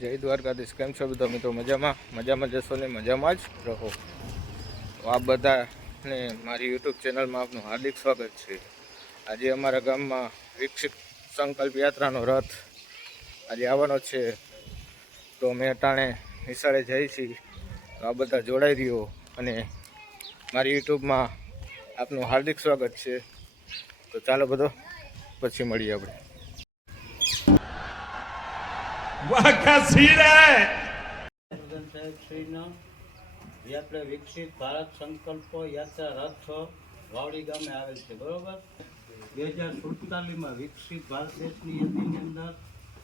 જય દ્વારકાધીશ. કેમ છો બધા મિત્રો? મજામાં? મજામાં જશો ને? મજામાં જ રહો. આ બધાને મારી યુટ્યુબ ચેનલમાં આપનું હાર્દિક સ્વાગત છે. આજે અમારા ગામમાં વિકસિત સંકલ્પ યાત્રાનો રથ આજે આવવાનો છે. તો અમે અટાણે નિશાળે જઈ છીએ. તો આ બધા જોડાઈ રહ્યો અને મારી યુટ્યુબમાં આપનું હાર્દિક સ્વાગત છે. તો ચાલો બધો, પછી મળીએ આપણે. વાહ કા સીર હે પ્રધાન સાહેબ શ્રીનો જે આપણે વિકસિત ભારત સંકલ્પ યાત્રા રથ વાવડી ગામે આવેલ છે, બરોબર? બે હજાર સુડતાલીસમાં વિકસિત ભારત દેશની યાદીની અંદર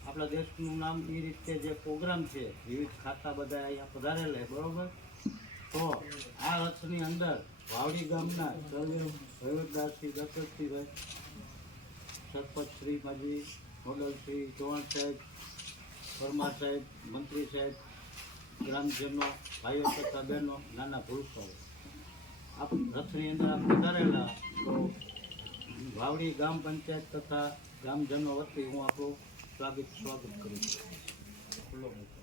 આપણા દેશનું નામ એ રીતે જે પ્રોગ્રામ છે, વિવિધ ખાતા બધા અહીંયા પધારેલા બરોબર? તો આ રથની અંદર વાવડી ગામના સર્વે વહીવટદાર શ્રી દશરથસિંહભાઈ સરપંચ શ્રી માજી મોડલ શ્રી ચૌહાણ સાહેબ પરમાર સાહેબ, મંત્રી સાહેબ, ગ્રામજનો, ભાઈઓ તથા બહેનો, નાના પુરુષો. આપણે રથની અંદર આપણે વધારેલા તો વાવડી ગ્રામ પંચાયત તથા ગ્રામજનો વતી હું આપણું સ્વાગત સ્વાગત કરું છું.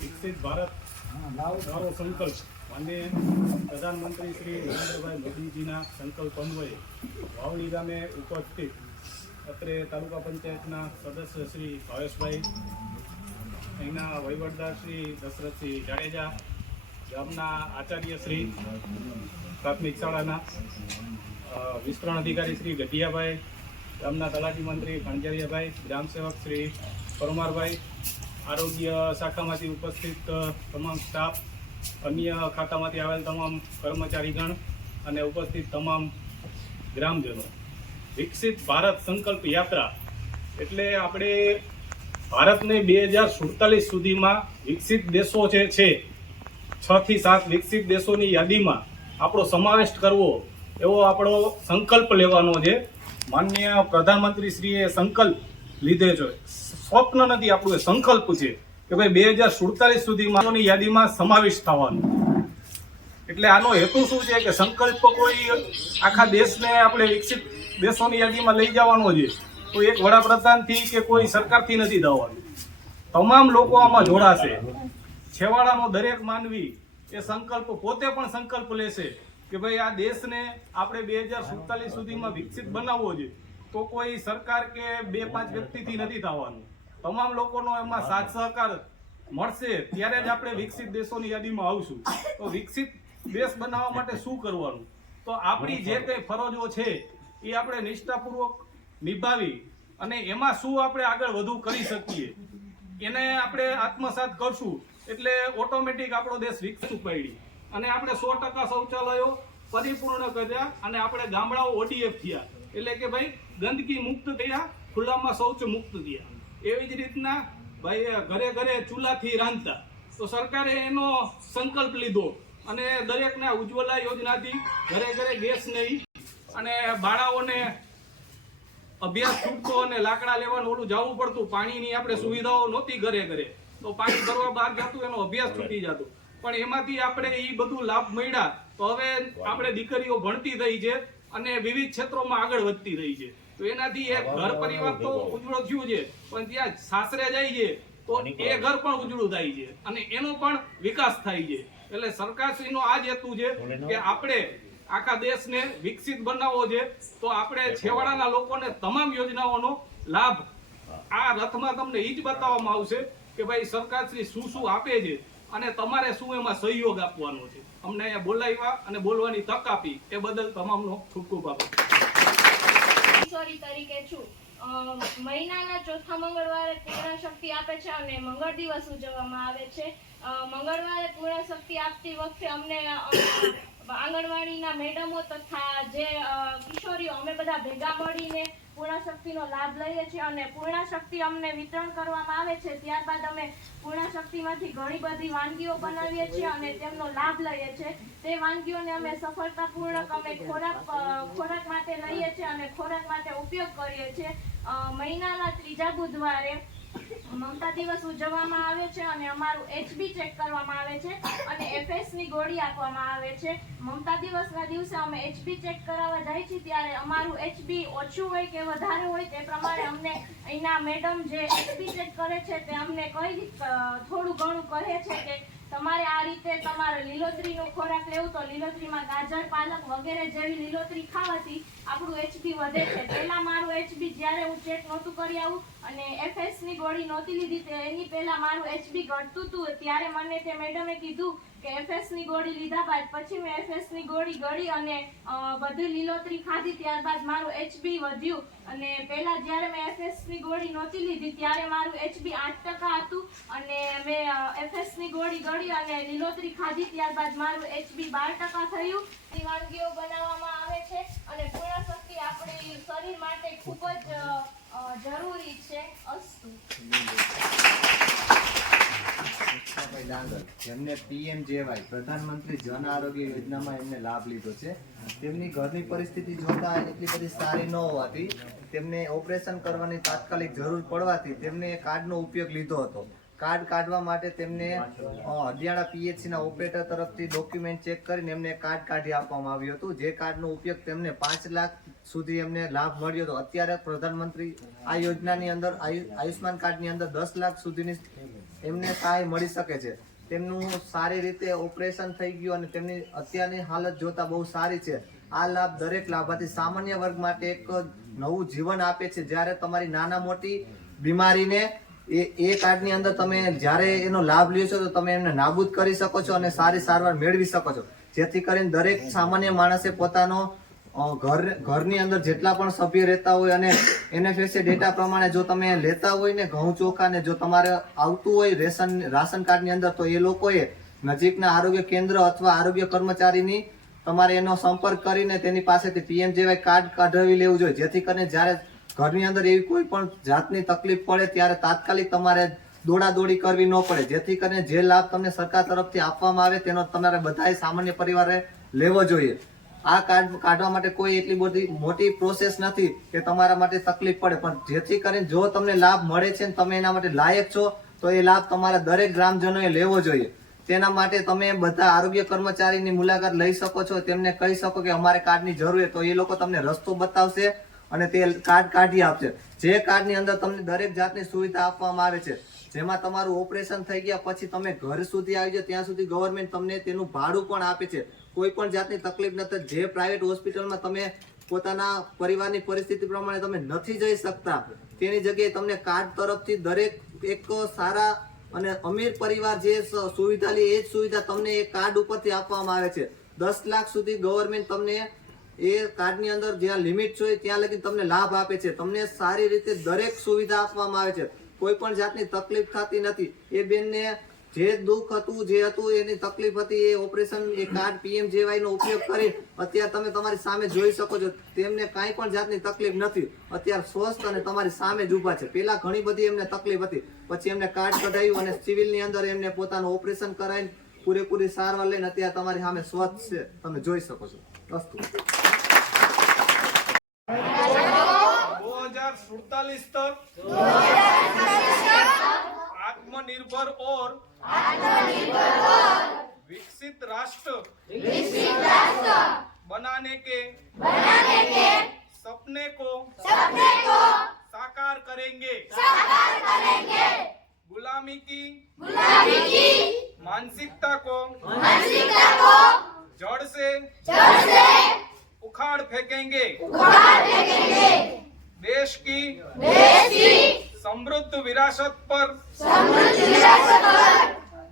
વિકસિત ભારત સંકલ્પ માનનીય પ્રધાનમંત્રી શ્રી નરેન્દ્રભાઈ મોદીજીના સંકલ્પ અન્વયે વાવણી ગામે ઉપસ્થિત અત્રે તાલુકા પંચાયતના સદસ્ય શ્રી ભાવેશભાઈ અહીંના વહીવટદાર શ્રી દશરથસિંહ જાડેજા ગામના આચાર્ય શ્રી પ્રાથમિક શાળાના વિસ્તરણ અધિકારી શ્રી ગઢિયાભાઈ, ગામના તલાટી મંત્રી કણજરિયાભાઈ ગ્રામ સેવક શ્રી પરમારભાઈ, આરોગ્ય શાખામાંથી ઉપસ્થિત તમામ સ્ટાફ, અન્ય ખાતામાંથી આવેલ તમામ કર્મચારીગણ અને ઉપસ્થિત તમામ ગ્રામજનો. વિકસિત ભારત સંકલ્પ યાત્રા એટલે આપણે ભારતને બે હજાર સુડતાલીસ સુધીમાં વિકસિત દેશો જે છે, છ થી સાત વિકસિત દેશોની યાદીમાં આપણો સમાવેશ કરવો, એવો આપણો સંકલ્પ લેવાનો છે. માનનીય પ્રધાનમંત્રી શ્રીએ સંકલ્પ લીધે છે. સ્વપ્ન નથી, આપણું એ સંકલ્પ છે કે ભાઈ બે હજાર સુડતાલીસ સુધીમાં યાદીમાં સમાવેશ થવાનો. એટલે આનો હેતુ શું છે કે સંકલ્પ કોઈ આખા દેશને આપણે વિકસિત દેશોની યાદીમાં લઈ જવાનો છે. તો એક વડાપ્રધાનથી કે કોઈ સરકારથી નથી થવાનું તમામ લોકો આમાં જોડાશે. છેવાડાનો દરેક માનવી એ સંકલ્પ, પોતે પણ સંકલ્પ લેશે કે ભાઈ આ દેશને આપણે બે હજાર સુડતાલીસ સુધીમાં વિકસિત બનાવવો છે. તો કોઈ સરકાર કે બે પાંચ વ્યક્તિથી નથી થવાનું. તમામ લોકોનો એમાં સાથ સહકાર મળશે ત્યારે જ આપણે વિકસિત દેશોની યાદીમાં આવશું. તો વિકસિત દેશ બનાવવા માટે શું કરવાનું? તો આપણી જે કંઈ ફરજો છે એ આપણે નિષ્ઠાપૂર્વક નિભાવી અને એમાં શું આપણે આગળ વધુ કરી શકીએ એને આપણે આત્મસાત કરશું. એટલે ઓટોમેટિક આપણો દેશ વિકસિત પડી અને આપણે સો ટકા શૌચાલયો પરિપૂર્ણ કર્યા અને આપણે ગામડાઓ ઓડીએફ થયા. એટલે કે ભાઈ ગંદકી મુક્ત થયા ખુલ્લામાં શૌચ મુક્ત થયા. એવી જ રીતના ભાઈ ઘરે ઘરે ચૂલાથી રાંધતા. તો સરકારે એનો સંકલ્પ લીધો અને દરેકને ઉજ્જવલા યોજનાથી ઘરે ઘરે ગેસ નહીં અને બાળાઓને અભ્યાસ છૂટતો અને લાકડા લેવાનું ઓલું જવું પડતું, પાણીની આપણે સુવિધાઓ નહોતી ઘરે ઘરે. તો પાણી ભરવા બહાર જતું, એનો અભ્યાસ છૂટી જતો. પણ એમાંથી આપણે એ બધું લાભ મળ્યા. તો હવે આપણે દીકરીઓ ભણતી થઈ છે. અને વિવિધ ક્ષેત્રોમાં આગળ વધતી રહી છે. તો એનાથી એક ઘર પરિવાર તો ઉજળો થયું છે પણ ત્યાં સાસરે જાય છે તો એ ઘર પણ ઉજળું થાય છે. અને એનો પણ વિકાસ થાય છે. એટલે સરકારશ્રીનો આ જ હેતુ છે કે આપણે આખા દેશને વિકસિત બનાવવો છે. તો આપણે છેવાડાના લોકોને તમામ યોજનાઓનો લાભ આ રથમાં તમને એ જ બતાવવામાં આવશે કે ભાઈ સરકારશ્રી શું શું આપે છે. અને તમારે શું એમાં સહયોગ આપવાનો છે? અમને અહીંયા બોલાવ્યા અને બોલવાની તક આપી. એ બદલ તમામનો ખૂબ ખૂબ આભાર. તરીકે છું. મહિનાના ચોથા મંગળવારે પૂર્ણ શક્તિ આપે છે અને મંગળ દિવસ ઉજવવામાં આવે છે. મંગળવારે પૂર્ણ શક્તિ આપતી વખતે અમને આંગણવાડીના મેડમો તથા જે કિશોરીઓ, અમે બધા ભેગા મળીને પૂર્ણ શક્તિનો લાભ લઈએ છીએ અને પૂર્ણ શક્તિ અમને વિતરણ કરવામાં આવે છે, ત્યારબાદ અમે પૂર્ણ શક્તિમાંથી ઘણી બધી વાનગીઓ બનાવીએ છીએ અને તેમનો લાભ લઈએ છીએ. તે વાનગીઓને અમે સફળતાપૂર્વક અમે ખોરાક ખોરાક માટે લઈએ છીએ અને ખોરાક માટે ઉપયોગ કરીએ છીએ. મહિનાના ત્રીજા બુધવારે મમતા દિવસ ઉજવવામાં આવે છે અને અમારું એચબી ચેક કરવામાં આવે છે અને એફએસની ગોળી આપવામાં આવે છે. મમતા દિવસના દિવસે અમે એચબી ચેક કરાવવા જાય છીએ ત્યારે અમારું એચબી ઓછું હોય કે વધારે હોય તે પ્રમાણે અમને અહીંના મેડમ જે એચબી ચેક કરે છે તે અમને કઈ થોડું ઘણું કહે છે કે તમારે આ રીતે તમારે લીલોતરીનો ખોરાક લેવું તો લીલોતરીમાં ગાજર, પાલક વગેરે જેવી લીલોતરી ખાવાથી આપણું એચબી વધે છે. પહેલા મારું એચબી જ્યારે હું ચેક નહોતું કરી આવું અને એફએસની ગોળી નહોતી લીધી તે એની પહેલાં મારું એચબી ઘટતું હતું ત્યારે મને તે મેડમે કીધું કે એફએસની ગોળી લીધા બાદ પછી મેં એફએસની ગોળી ગળી અને બધી લીલોતરી ખાધી ત્યારબાદ મારું એચબી વધ્યું. અને પહેલાં જ્યારે મેં એફએસની ગોળી નહોતી લીધી ત્યારે મારું એચબી આઠ ટકા હતું અને મેં એફએસની ગોળી ગળી અને લીલોતરી ખાધી ત્યારબાદ મારું એચબી બાર ટકા થયું. તે વાનગીઓ બનાવવામાં આવે છે અને પૂર્ણ શક્તિ આપણી શરીર માટે ખૂબ જ જરૂરી છે અસ્તુ. જેમને પીએમજેવાય પ્રધાનમંત્રી જન આરોગ્ય યોજનામાં એમને લાભ લીધો છે. તેમની ઘરની પરિસ્થિતિ જોતા એટલી બધી સારી ન હોવાથી તેમને ઓપરેશન કરવાની તાત્કાલિક જરૂર પડવાથી તેમને એ કાર્ડનો ઉપયોગ લીધો હતો. કાર્ડ કાઢવા માટે તેમને હરિયાણા હડિયાળા પીએચસી ના ઓપરેટર તરફથી ડોક્યુમેન્ટ ચેક કરીને એમને કાર્ડ કાઢી આપવામાં આવ્યું હતું. જે કાર્ડનો ઉપયોગ તેમને પાંચ લાખ સુધી એમને લાભ મળ્યો હતો. અત્યારે પ્રધાનમંત્રી આ યોજનાની અંદર આયુ- આયુષ્માન કાર્ડની અંદર દસ લાખ સુધીની એમને સહાય મળી શકે છે. તેમનું સારી રીતે ઓપરેશન થઈ ગયું અને તેમની અત્યારની હાલત જોતા બહુ સારી છે. આ લાભ દરેક લાભાર્થી સામાન્ય વર્ગ માટે એક નવું જીવન આપે છે. જ્યારે તમારી નાના મોટી બીમારીને એ એ કાર્ડની અંદર તમે જ્યારે એનો લાભ લ્યો છો તો તમે એમને નાબૂદ કરી શકો છો અને સારી સારવાર મેળવી શકો છો. જેથી કરીને દરેક સામાન્ય માણસે પોતાનો ઘર, ઘરની અંદર જેટલા પણ સભ્ય રહેતા હોય અને એનએફએસએ ડેટા પ્રમાણે જો તમે લેતા હોય ને ઘઉં ચોખા ને જો તમારે આવતું હોય રેશન, રાશન કાર્ડની અંદર તો એ લોકોએ નજીકના આરોગ્ય કેન્દ્ર અથવા આરોગ્ય કર્મચારીની તમારે એનો સંપર્ક કરીને તેની પાસેથી પીએમ જેવાય કાર્ડ કાઢવી લેવું જોઈએ. જેથી કરીને જ્યારે ઘરની અંદર એવી કોઈ પણ જાતની તકલીફ પડે ત્યારે તાત્કાલિક તમારે દોડાદોડી કરવી ન પડે. જેથી કરીને જે લાભ તમને સરકાર તરફથી આપવામાં આવે તેનો તમારે બધાએ સામાન્ય પરિવારે લેવો જોઈએ. આ કાર્ડ કાઢવા માટે કોઈ એટલી બધી મોટી પ્રોસેસ નથી કે તમારા માટે તકલીફ પડે. પણ જેથી કરીને જો તમને લાભ મળે છે ને તમે એના માટે લાયક છો, તો એ લાભ તમારા દરેક ગ્રામજનોએ લેવો જોઈએ. તેના માટે તમે બધા આરોગ્ય કર્મચારીની મુલાકાત લઈ શકો છો, તેમને કહી શકો કે અમારે કાર્ડની જરૂર છે, તો એ લોકો તમને રસ્તો બતાવશે. અને તે કાર્ડ કાઢી આપશે. જે કાર્ડની અંદર તમને દરેક જાતની સુવિધા આપવામાં આવે છે. જેમાં તમારું ઓપરેશન થઈ ગયા પછી તમે ઘર સુધી આવી જાઓ, ત્યાં સુધી ગવર્મેન્ટ તમને તેનું ભાડું પણ આપે છે. કોઈ પણ જાતની તકલીફ નથી જે પ્રાઇવેટ હોસ્પિટલમાં તમે પોતાના પરિવારની પરિસ્થિતિ પ્રમાણે તમે નથી જઈ શકતા, તેની જગ્યાએ તમને કાર્ડ તરફથી દરેક એક સારા અને અમીર પરિવાર જે સુવિધા લે એ જ સુવિધા તમને એ કાર્ડ ઉપરથી આપવામાં આવે છે. દસ લાખ સુધી ગવર્મેન્ટ તમને એ કાર્ડની અંદર જ્યાં લિમિટ છે, ત્યાં લગી તમને લાભ આપે છે. તમને સારી રીતે દરેક સુવિધા આપવામાં આવે છે. કોઈ પણ જાતની તકલીફ થતી નથી. એ બેનને જે દુઃખ હતું, જે હતું, એની તકલીફ હતી, એ ઓપરેશન, એ કાર્ડ પીએમજેવાય નો ઉપયોગ કરી અત્યારે તમે તમારી સામે જોઈ શકો છો. તેમને કાંઈ પણ જાતની તકલીફ નથી. અત્યારે સ્વસ્થ અને તમારી સામે જ ઊભા છે. પેલા ઘણી બધી એમને તકલીફ હતી. પછી એમને કાર્ડ કઢાયું અને સિવિલની અંદર એમને પોતાનું ઓપરેશન કરાવીને પૂરેપૂરી સારવાર લઈને અત્યારે તમારી સામે સ્વસ્થ છે. તમે જોઈ શકો છો. અસ્તુ दो हजार सुड़तालीस तक आत्मनिर्भर और विकसित राष्ट्र बनाने के सपने को साकार करेंगे गुलामी की मानसिकता को जड़ से जड़ से उखाड़ फेंकेंगे। उखाड़ फेंकेंगे। देश की देश की समृद्ध विरासत पर समृद्ध विरासत पर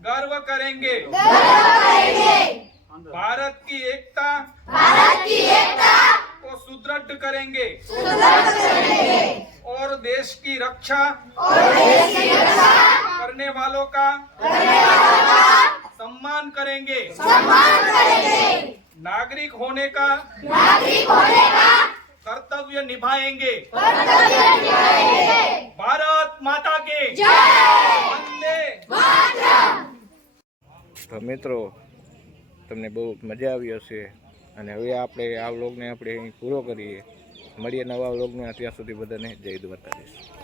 गर्व करेंगे। गर्व करेंगे। भारत की एकता भारत की एकता को सुदृढ़ करेंगे। सुदृढ़ करेंगे। और देश की रक्षा निभाएंगे भारत माता के वंदे તો મિત્રો તમને બહુ મજા આવી હશે અને હવે આપણે આ વ્લોગને આપણે અહીં પૂરો કરીએ મળીએ નવા વ્લોગમાં ત્યાં સુધી બધાને જય દ્વારકાધીશ